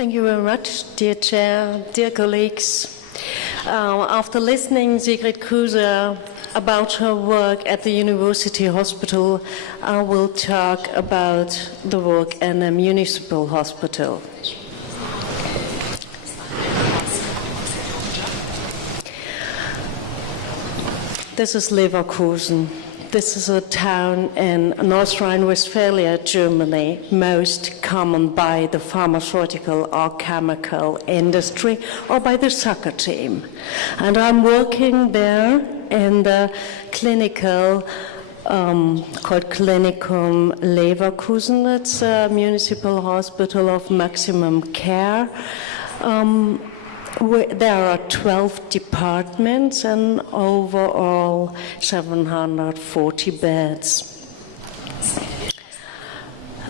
Thank you very much, dear Chair, dear colleagues. After listening Sigrid Kruse about her work at the University Hospital, I will talk about the work in a municipal hospital. This is Leverkusen. This is a town in North Rhine-Westphalia, Germany, most common by the pharmaceutical or chemical industry or by the soccer team. And I'm working there in the clinical, called Klinikum Leverkusen. It's a municipal hospital of maximum care. There are 12 departments and overall 740 beds.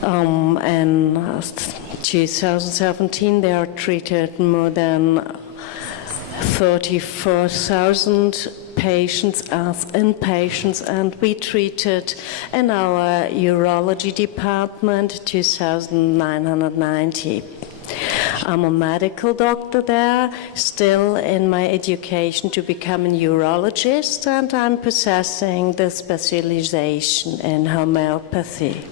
In 2017, there are treated more than 34,000 patients as inpatients, and we treated in our urology department 2,990. I'm a medical doctor there, still in my education to become a urologist, and I'm possessing the specialization in homeopathy.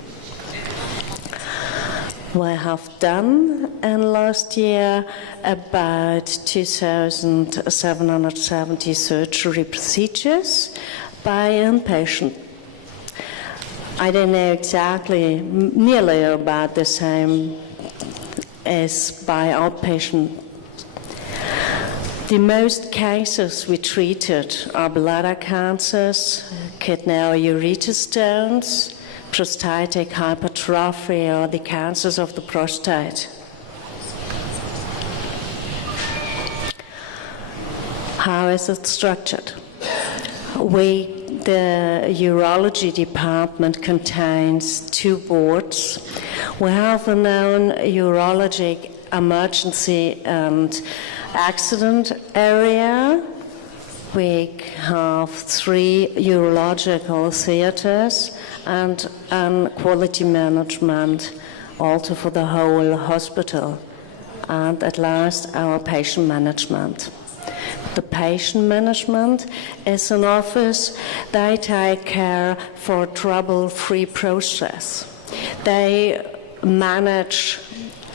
I have done in last year about 2,770 surgery procedures by inpatient. I don't know exactly, nearly about the same as by outpatient. The most cases we treated are bladder cancers, kidney or ureter stones, prostatic hypertrophy, or the cancers of the prostate. How is it structured? The urology department contains 2 boards. We have a known urologic emergency and accident area. We have 3 urological theaters and quality management also for the whole hospital. And at last, our patient management. The patient management is an office. They take care for a trouble-free process. They manage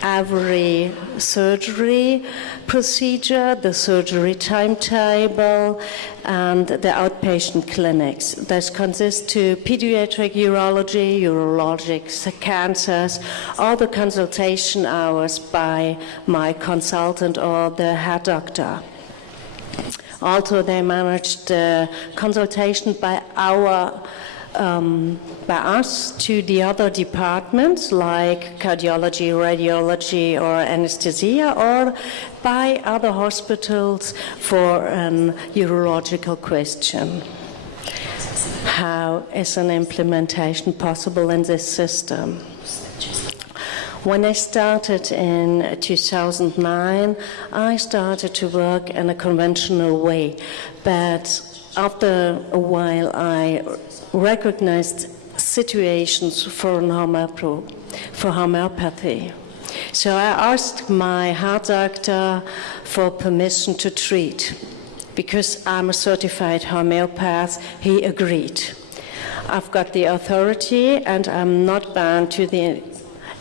every surgery procedure, the surgery timetable, and the outpatient clinics. This consists to pediatric urology, urologic cancers, all the consultation hours by my consultant or the head doctor. Also, they manage the consultation by us to the other departments like cardiology, radiology, or anesthesia, or by other hospitals for an urological question. How is an implementation possible in this system? When I started in 2009, I started to work in a conventional way, but after a while I recognized situations for homeopathy. So I asked my heart doctor for permission to treat. Because I'm a certified homeopath, he agreed. I've got the authority and I'm not bound to the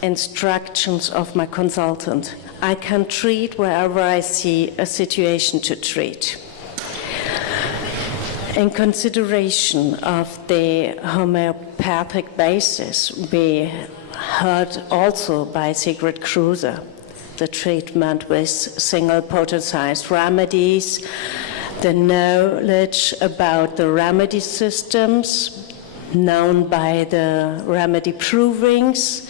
instructions of my consultant. I can treat wherever I see a situation to treat. In consideration of the homeopathic basis, we heard also by Sigrid Kruse the treatment with single potencized remedies, the knowledge about the remedy systems known by the remedy provings,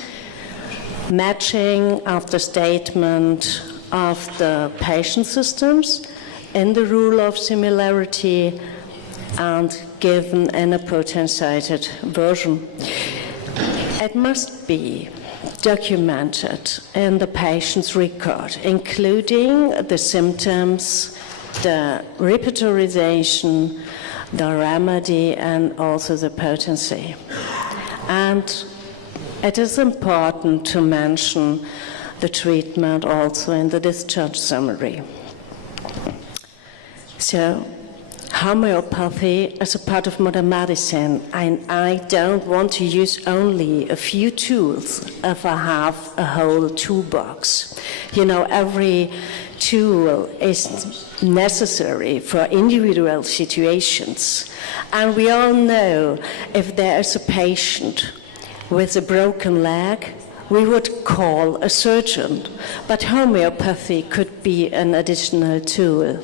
matching of the statement of the patient systems in the rule of similarity, and given in a potentiated version. It must be documented in the patient's record, including the symptoms, the repertorization, the remedy, and also the potency. And it is important to mention the treatment also in the discharge summary. So, homeopathy is a part of modern medicine, and I don't want to use only a few tools if I have a whole toolbox. You know, every tool is necessary for individual situations. And we all know if there is a patient with a broken leg, we would call a surgeon, but homeopathy could be an additional tool.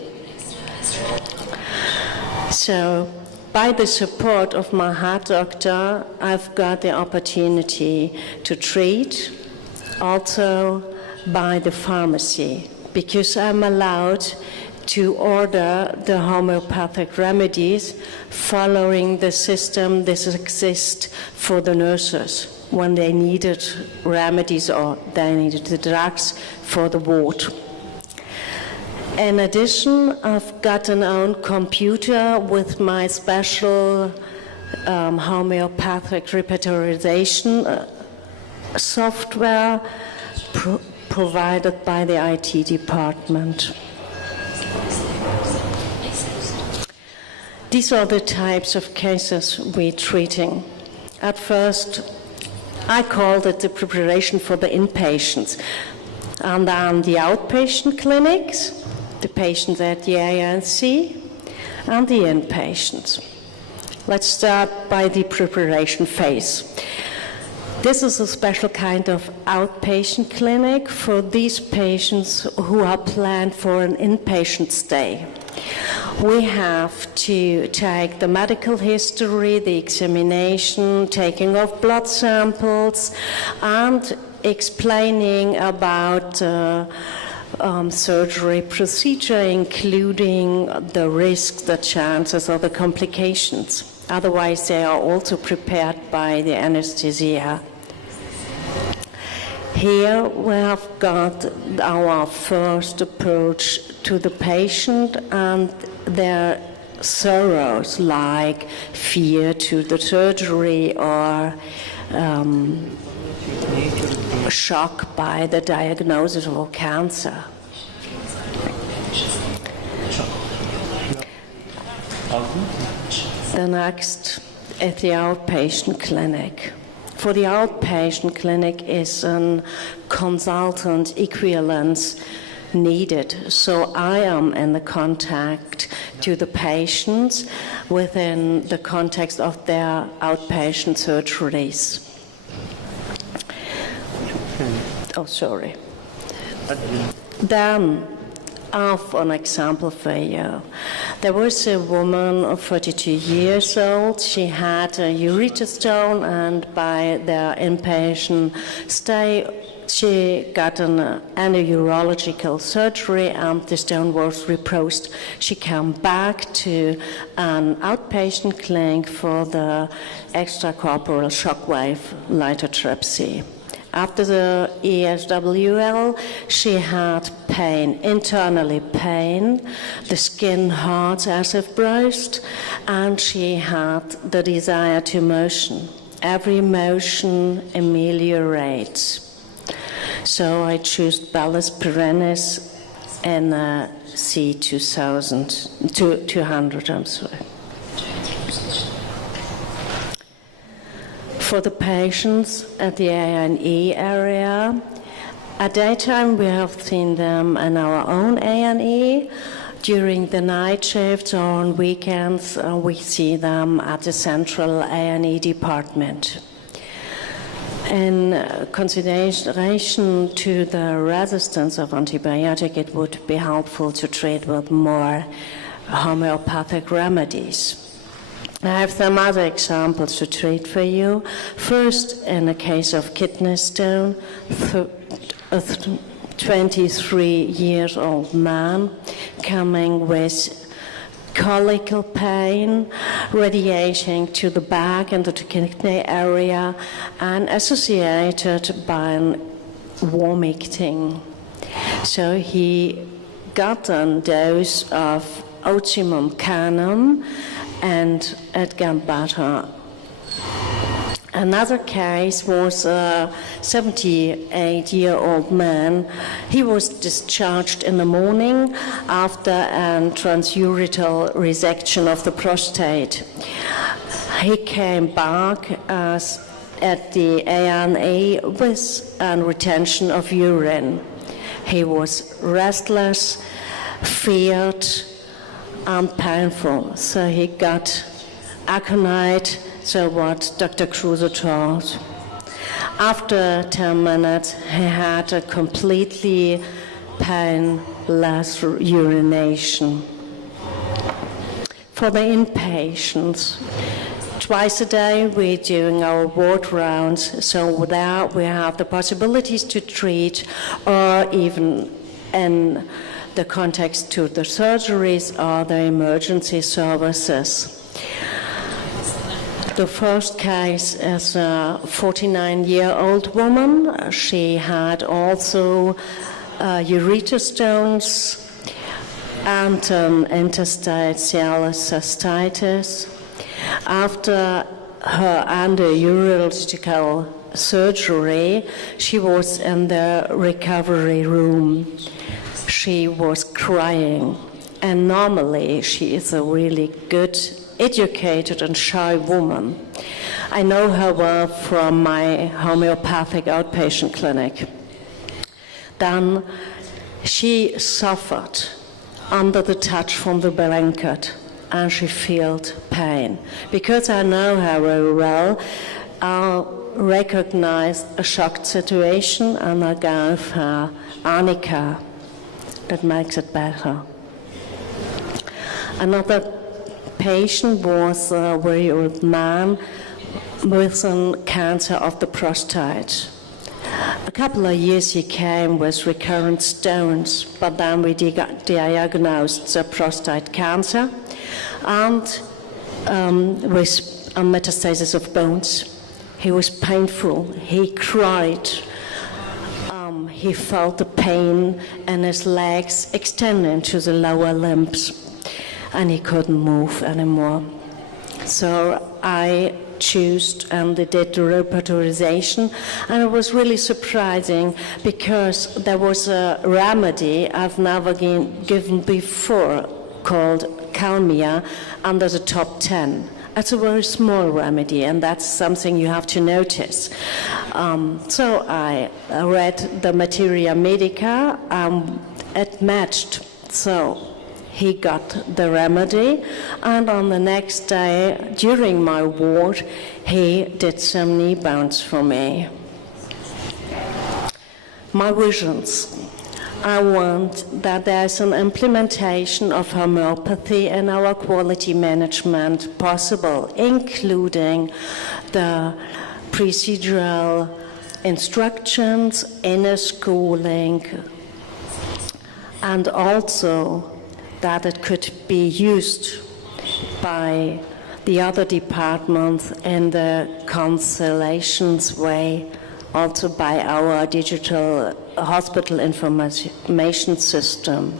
So, by the support of my heart doctor, I've got the opportunity to treat, also by the pharmacy, because I'm allowed to order the homeopathic remedies following the system that exists for the nurses when they needed remedies or they needed the drugs for the ward. In addition, I've got an own computer with my special homeopathic repertorization software provided by the IT department. These are the types of cases we're treating. At first, I called it the preparation for the inpatients, and then the outpatient clinics, the patients at the ANC, and the inpatients. Let's start by the preparation phase. This is a special kind of outpatient clinic for these patients who are planned for an inpatient stay. We have to take the medical history, the examination, taking of blood samples, and explaining about surgery procedure, including the risks, the chances, or the complications. Otherwise, they are also prepared by the anesthesia. Here we have got our first approach to the patient and their sorrows, like fear to the surgery or shock by the diagnosis of cancer. The next is the outpatient clinic. For the outpatient clinic is a consultant equivalence needed. So I am in the contact to the patients within the context of their outpatient surgeries. Oh, sorry. Then, I have an example for you. There was a woman of 42 years old. She had a ureter stone, and by their inpatient stay, she got an endourological surgery, and the stone was reposed. She came back to an outpatient clinic for the extracorporeal shockwave lithotripsy. After the ESWL, she had pain, internally pain, the skin hard as if bruised, and she had the desire to motion. Every motion ameliorates. So I chose Ballus perennis in C200, I'm sorry. For the patients at the A&E area, at daytime we have seen them in our own A&E. During the night shifts or on weekends, we see them at the central A&E department. In consideration to the resistance of antibiotic, it would be helpful to treat with more homeopathic remedies. I have some other examples to treat for you. First, in the case of kidney stone, a 23-year-old man coming with colical pain, radiating to the back and the kidney area, and associated by vomiting. So he got a dose of otimum canum, and it got better. Another case was a 78-year-old man. He was discharged in the morning after a transurethral resection of the prostate. He came back at the A&E with a retention of urine. He was restless, feared, and painful, so he got aconite, so what Dr. Kruse taught. After 10 minutes, he had a completely painless urination. For the inpatients, twice a day we're doing our ward rounds, so there we have the possibilities to treat, or even in the context to the surgeries or the emergency services. The first case is a 49-year-old woman. She had also ureter stones and interstitial cystitis. After her endourological surgery, she was in the recovery room. She was crying, and normally she is a really good, educated and shy woman. I know her well from my homeopathic outpatient clinic. Then she suffered under the touch from the blanket, and she felt pain. Because I know her very well, I recognized a shocked situation and I gave her arnica. That makes it better. Another patient was a very old man with cancer of the prostate. A couple of years he came with recurrent stones, but then we diagnosed the prostate cancer and with a metastasis of bones. He was painful, he cried, he felt the pain in his legs extending to the lower limbs, and he couldn't move anymore. So I chose and they did the repertorization, and it was really surprising because there was a remedy I've never given before called Calmia under the top 10. It's a very small remedy, and that's something you have to notice. So I read the materia medica, it matched. So he got the remedy, and on the next day, during my ward, he did some knee bounce for me. My visions. I want that there's an implementation of homeopathy in our quality management possible, including the procedural instructions, inner schooling, and also that it could be used by the other departments in the constellations way, also by our digital hospital information system.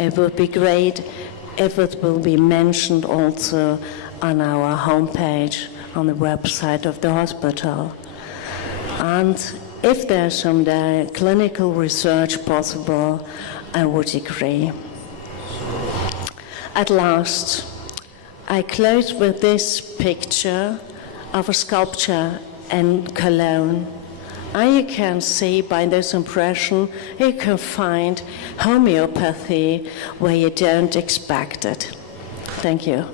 It would be great if it will be mentioned also on our homepage, on the website of the hospital. And if there's some clinical research possible, I would agree. At last, I close with this picture of a sculpture in Cologne. And you can see by this impression, you can find homeopathy where you don't expect it. Thank you.